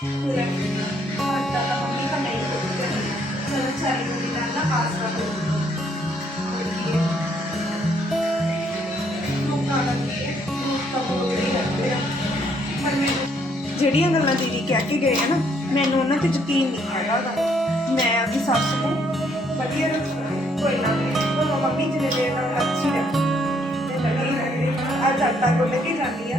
ਪੂਰਾ ਆਟਾ ਤਾਂ ਮੰਮੀ ਤਾਂ ਨਹੀਂ ਕੁੱਟਦੇ ਚਲੋ ਚਾਈ ਨੂੰ ਨਾਲ ਨਾ ਜਿਹੜੀਆਂ ਗੱਲਾਂ ਦੀਦੀ ਕਹਿ ਕੇ ਗਏ ਆ ਨਾ, ਮੈਨੂੰ ਉਹਨਾਂ ਤੇ ਯਕੀਨ ਨਹੀਂ ਹੈਗਾ ਉਹਦਾ। ਮੈਂ ਆਪਣੀ ਸੱਸ ਨੂੰ ਵਧੀਆ ਕੋਈ ਨਾ ਉਹ ਮੰਮੀ ਜਿਹਨੇ ਦੇ ਨਾਲ ਅੱਛੀ ਰੱਖੀ ਤੇ ਵਧੀਆ ਰਹੇ ਅੱਜ ਆਟਾ ਗੁੰਨ ਕੇ ਜਾਂਦੀ ਆ।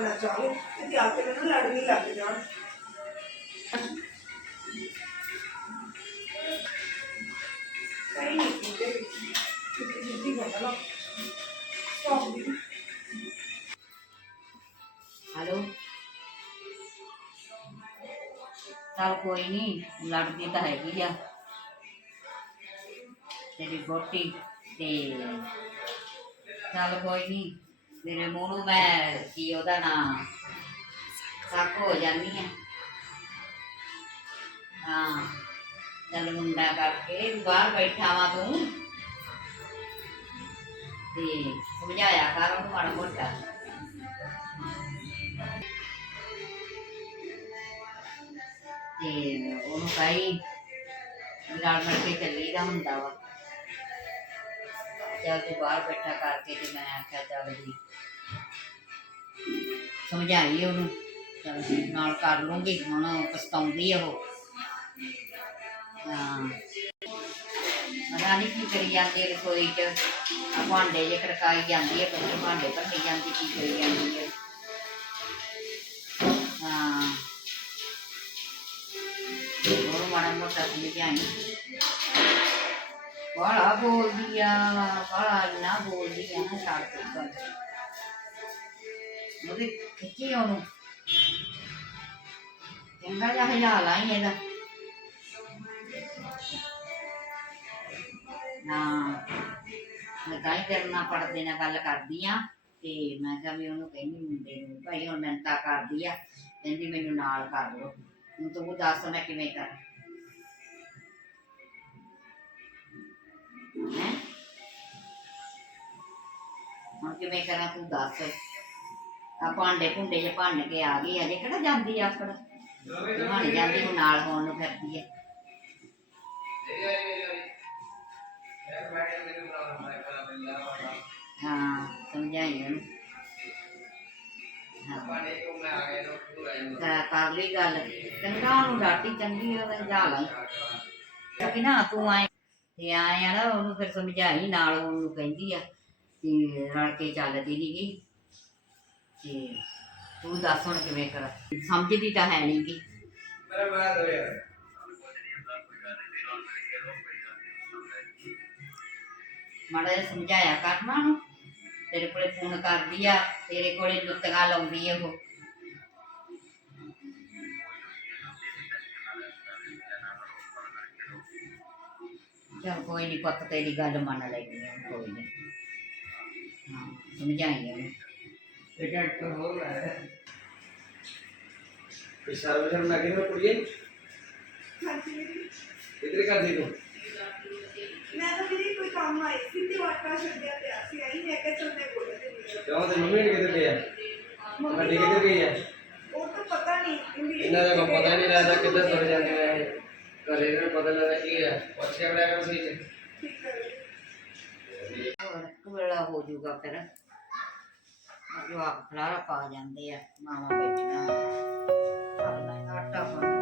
ਵੀ ਕਿਤੇ ਆ ਨਾ ਜਾਵੇ ਤੇ ਆ ਕੇ ਮੈਨੂੰ ਲੜ ਨਹੀਂ ਲੱਗ ਜਾਣ ਕਈ ਨਹੀਂ ਕੀਤੇ ਕਿਤੇ ਜਿੱਦੀ ਬਣਾ ਲਾ ਸੌਂ ਮੇਰੇ ਮੂੰਹ ਨੂੰ ਮੈਂ ਕੀ ਉਹਦਾ ਨਾਂ ਸੱਕ ਹੋ ਜਾਂਦੀ ਆ। ਹਾਂ, ਚੱਲ ਮੁੰਡਾ ਕਰਕੇ ਬਾਹਰ ਬੈਠਾ ਵਾ ਤੂੰ। ਤੇ ਸਮਝਾਇਆ ਕਰ ਉਹਨੂੰ ਮਾੜਾ ਮੋਟਾ। ਤੇ ਉਹਨੂੰ ਕਹੀ ਨਾਲ ਮਿਲ ਕੇ ਚੱਲੀਦਾ ਹੁੰਦਾ ਵਾ। ਚੱਲ ਤੂੰ ਬਾਹਰ ਬੈਠਾ ਕਰਕੇ ਤੇ ਮੈਂ ਆਖਿਆ ਚੱਲ ਜੀ। ਸਮਝਾਈ ਉਹਨੂੰ, ਚੱਲ ਨਾਲ ਕਰ ਲੂੰਗੀ, ਹੁਣ ਪਛਤਾਉਂਦੀ ਆ ਉਹ। ਹਾਂ। ਪਤਾ ਨਹੀਂ ਕੀ ਕਰੀ ਜਾਂਦੀ ਰਸੋਈ ਚ। ਆ ਭਾਂਡੇ ਜੇ ਖੜਕਾਈ ਜਾਂਦੀ ਹੈ ਬੱਚੇ ਭਾਂਡੇ ਭੰਨੀ ਜਾਂਦੀ, ਕੀ ਕਰੀ ਜਾਂਦੀ ਹੈ ਹਾਂ। ਹੋਰ ਮਾੜਾ ਮੋਟਾ ਸਮਝਾਈ। ਬੜਾ ਬੋਲਦੀ ਆ ਬੜਾ ਨਾ ਬੋਲਦੀ ਆ ਨਾ ਛੱਡ ਦੇ ਗੱਲ ਉਹਦੇ ਖਿੱਚੀ ਉਹਨੂੰ। ਚੰਗਾ ਜਿਹਾ ਹਿਲਾ ਲਾਈ ਇਹਦਾ। ਨਾ ਮੈਂ ਤਾਂ ਹੀ ਤੇਰੇ ਨਾਲ ਪੜਦੇ ਨਾਲ ਗੱਲ ਕਰਦੀ ਆ, ਤੇ ਮੈਂ ਕਿਹਾ ਵੀ ਉਹਨੂੰ ਕਹਿੰਦੀ ਮੁੰਡੇ ਨੂੰ, ਭਾਈ ਹੁਣ ਮਿੰਤਾ ਕਰਦੀ ਆ, ਕਹਿੰਦੀ ਮੈਨੂੰ ਨਾਲ ਕਰ ਲਓ। ਹੁਣ ਤੂੰ ਦੱਸ ਮੈਂ ਕਿਵੇਂ ਕਰਾਂ? ਹੈਂ? ਹੁਣ ਕਿਵੇਂ ਕਰਾਂ ਤੂੰ ਦੱਸ? ਆ ਭਾਂਡੇ ਭੁੰਡੇ ਜੇ ਭੰਨ ਕੇ ਆ ਗਈ, ਅਜੇ ਕਿਹੜਾ ਜਾਂਦੀ ਆ ਆਕੜ? ਬਣ ਜਾਂਦੀ ਉਹ ਨਾਲ ਹੋਣ ਨੂੰ ਫਿਰਦੀ ਹੈ ਹਾਂ, ਸਮਝਾਈ ਉਹਨੂੰ। ਹਾਂ। ਕਰ ਲਈ ਗੱਲ। ਚੰਗਾ ਉਹਨੂੰ ਡਾਟੀ ਚੰਗੀ ਉਹਨੇ ਜਾ ਲਈ ਕਿ ਨਾ, ਤੂੰ ਆਏ ਤੇ ਆਏ ਆ ਨਾ ਉਹਨੂੰ ਫਿਰ ਸਮਝਾਈ ਨਾਲ ਉਹਨੂੰ ਕਹਿੰਦੀ ਆ ਤੇ ਰਲ ਕੇ ਚੱਲਦੀ ਨੀਗੀ ਤੇ ਤੂੰ ਦੱਸ ਹੁਣ ਕਿਵੇਂ ਕਰ? ਸਮਝਦੀ ਤਾਂ ਹੈ ਨੀ ਗੀ। ਮਾੜਾ ਜਿਹਾ ਸਮਝਾਇਆ ਕਰਨਾ ਨੂੰ ਤੇਰੇ ਕੋਲੇ ਫੋਨ ਕਰਦੀ ਆ ਤੇਰੇ ਕੋਲੇ ਜੁੱਤੀਆਂ ਲਾਉਂਦੀ ਆ ਉਹ। ਚਲ ਕੋਈ ਨਹੀਂ ਪੁੱਤ ਤੇਰੀ ਗੱਲ ਮੰਨ ਲੈਣੀ ਆ ਕੋਈ ਨਹੀਂ ਹਾਂ ਸਮਝਾਈ ਉਹਨੂੰ। ਸਰਵਿਸਰ ਮੈਂ ਕਿਹਾ ਕੁੜੀਏ। ਹਾਂਜੀ ਦੀਦੀ। ਕਿਧਰ ਕਰਦੀ ਤੂੰ? ਮੈਂ ਤਾਂ ਦੀਦੀ ਕੋਈ ਕੰਮ ਆਈ ਸੀ ਤੇ ਆਟਾ ਛੱਡਿਆ ਪਿਆ ਸੀ ਆਈ ਮੈਂ ਕਿਹਾ ਚੱਲ ਮੈਂ ਬੋਲ ਦਿੰਦੀ ਕਿਉਂ ਤੇ ਮੰਮੀ ਨੇ ਕਿੱਧਰ ਗਿਆ ਮੰਮੀ ਕਿੱਧਰ ਗਈ ਹੈ ਉਹ ਤਾਂ ਪਤਾ ਨਹੀਂ ਇਹਨਾਂ ਦਾ ਕੋਈ ਪਤਾ ਨਹੀਂ ਲੱਗਦਾ ਕਿੱਧਰ ਤੁਰ ਜਾਂਦੇ ਆ ਇਹ। ਘਰੇ ਇਹਨਾਂ ਨੂੰ ਪਤਾ ਲੱਗਦਾ ਕੀ ਹੈ। ਪੁੱਛਿਆ ਬੜਾ ਕਰ ਸਹੀ ਚ। ਹੋ ਜਾਊਗਾ ਫਿਰ। ਜਵਾਕ ਖਲਾਰਾ ਪਾ ਜਾਂਦੇ ਆ, ਮਾਵਾ ਬੈਠੀਆਂ ਆਟਾ ਪਾ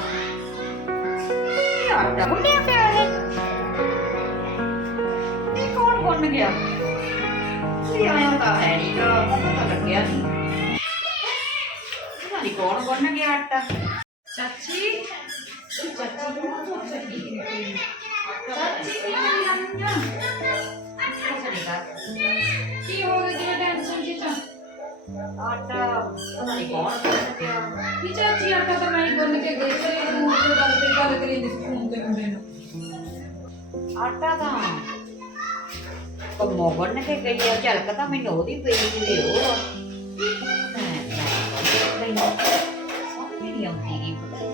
ਕਿਆ ਗਿਆ ਇਹ ਆਟਾ ਬੁੰਨਿਆ ਪਿਆ ਹੈ ਇਹ ਕੌਣ ਬੁੰਨ ਗਿਆ ਇਹ ਆਇਆ ਤਾਂ ਹੈ ਨਹੀਂ ਗਾ ਪਤਾ ਤਾਂ ਲੱਗਿਆ ਨਹੀਂ ਪਤਾ ਨਹੀਂ ਕੌਣ ਬੁੰਨ ਗਿਆ ਆਟਾ ਚਾਚੀ ਚਾਚੀ ਨੂੰ ਚਾਚੀ ਚਾਚੀ ਕੀ ਲੰਨਾ ਕੀ ਹੋ ਗਿਆ ਕਿਵੇਂ ਟੈਨਸ਼ਨ ਜੀ ਤਾਂ ਆਟਾ ਪਤਾ ਨਹੀਂ ਕੌਣ ਕੱਢਿਆ ਨੀ ਚਾਚੀ ਆਟਾ ਤਾਂ ਗੁੰਨ ਕੇ ਗਈ ਤੇ ਉਹ ਤੋਂ ਗੱਲ ਤੇ ਗੱਲ ਕਰੀ ਜਿਸ ਫੋਨ ਤੇ ਮੁੰਡੇ ਨੂੰ। ਆਟਾ ਤਾਂ ਕੰਮੋਂ ਬੰਨ ਕੇ ਗਈ ਆ ਝਲਕ ਤਾਂ ਮੈਨੂੰ ਉਹਦੀ ਪਈ ਜਿਹੀ ਉਹ ਮੈਂ ਮੈਂ ਸਮਝ ਨਹੀਂ ਆਉਂਦੀ ਨੀ ਪਤਾ ਨੀ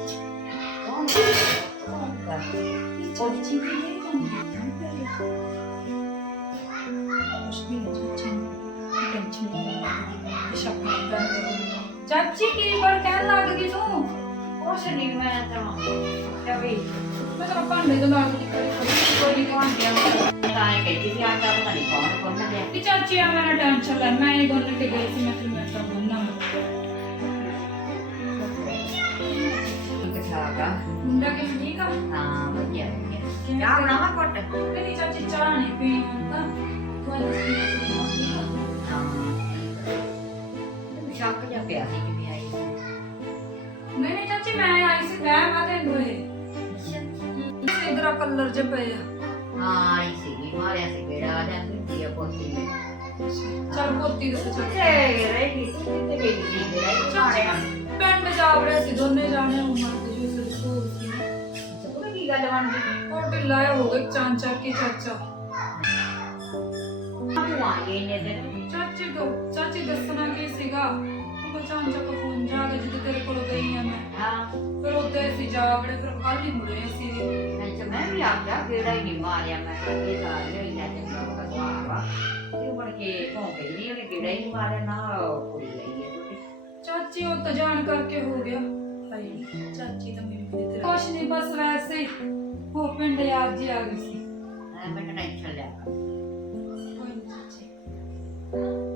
ਕੌਣ ਕੌਣ ਕਰਦਾ ਚਾਚੀ ਕੀ ਚਾਚੀ ਕੀ ਬੜ ਕਹਿਣ ਲੱਗ ਗਈ ਤੂੰ? ਕੁਛ ਨਹੀਂ ਮੈਂ ਤਾਂ ਕਵੀ ਮੈਂ ਤਾਂ ਭਾਂਡੇ ਤੋਂ ਲੱਗ ਗਈ ਕੋਈ ਕੌਣ ਗਿਆ ਤਾਂ ਇਹ ਕਹਿੰਦੀ ਸੀ ਆਟਾ ਪਤਾ ਨਹੀਂ ਕੌਣ ਬੰਨ ਗਿਆ ਨੀ ਚਾਚੀ ਆ ਮੇਰਾ ਟੈਨਸ਼ਨ ਲੈ ਮੈਂ ਇਹ ਗੁੰਨ ਕੇ ਗਈ ਸੀ ਮੈਂ ਫਿਰ ਮੈਂ ਤਾਂ ਗੁੰਨਾ। ਆ। ਮੁੰਡਾ ਕਿ ਠੀਕ ਆ? ਹਾਂ ਵਧੀਆ ਚਾਹ ਬਣਾਵਾਂ ਘੁੱਟ? ਕਹਿੰਦੀ ਚਾਚੀ ਚਾਹ ਨਹੀਂ ਪੀਣੀ ਹੁਣ ਤਾਂ ਹਾਂ। ਸ਼ੱਕ ਜਿਹਾ ਪਿਆ ਸੀ ਕਿ ਆਈ। ਨਹੀਂ ਨਹੀਂ ਮੈਂ ਆਈ ਸੀ ਮੈਂ ਮਾਤੇ ਹੋਏ ਇਧਰ ਕਲਰ ਜੇ ਪਏ ਆ। ਹਾਂ ਆਈ ਸੀ ਮਾਰਿਆ ਸੀ ਕਿਹੜਾ ਆ ਜਾਂਦੀ ਹੁੰਦੀ ਆ ਪੋਤੀ ਚਲ ਪੋਤੀ ਦੇ ਚੱਲ ਤੇ ਰਹੀ ਗਈ ਤੇ ਗਈ। ਸੀ ਜਿਹੜਾ ਚਾੜਿਆ ਪਿੰਡ ਜਾ ਵੜੇ ਸੀ ਦੋਨੇ ਜਾਣੇ ਹੁਣ ਮਰਦੇ ਜੋ ਸਿਰ ਸੋਰ ਸੀ ਸਭ ਕੀ ਗੱਲ ਬਣ ਗਈ? ਉਹ ਢਿੱਲਾ ਜਿਹਾ ਹੋ ਗਿਆ ਚਾਂਚਾ ਕੀ ਚਾਚਾ। ਤੂੰ ਆ ਗਈ ਨੇ ਦਿਨ। ਚਾਚੀ ਤੋਂ ਚਾਚੀ ਦੱਸਣਾ ਕੀ ਸੀਗਾ? ਉਹ ਚਾਂਚਾ ਕੋ ਫੋਨ ਜਾ ਗਿਆ ਅਸੀਂ ਵੜੇ ਫਿਰ ਕੱਲ ਹੀ ਮੁੜੇ ਸੀ ਮੈਂ ਤੇ ਮੈਂ ਵੀ ਆਖਿਆ ਕਿਹੜਾ ਹੀ ਨਹੀਂ ਮਾਰਿਆ। ਮੈਂ ਕਿਹਾ ਇਹ ਤਾਂ ਨਹੀਂ ਲੈ ਚੰਗਾ ਉਹਦਾ ਸੁਭਾਅ ਵਾ। ਤੇ ਮੁੜ ਕੇ ਭੌਂਕੇ ਨਹੀਂ ਉਹਨੇ ਕਿਹੜਾ ਹੀ ਨੀ ਮਾਰਿਆ ਨਾ ਉਹ ਕੁੜੀ ਲਈ ਹੈ ਛੋਟੀ। ਚਾਚੀ ਉਹ ਤਾਂ ਜਾਣ ਕਰਕੇ ਹੋ ਗਿਆ। ਹਾਏ ਚਾਚੀ ਤਾਂ ਮੈਨੂੰ ਵੀ ਤੇਰਾ ਕੁਛ ਨਹੀਂ ਬਸ ਵੈਸੇ ਹੀ। ਉਹ ਪਿੰਡ ਯਾਦ ਜੀ ਆ ਗਈ ਸੀ। ਐ ਮੈਂ ਟੈਨਸ਼ਨ ਲਿਆ ਕਰ।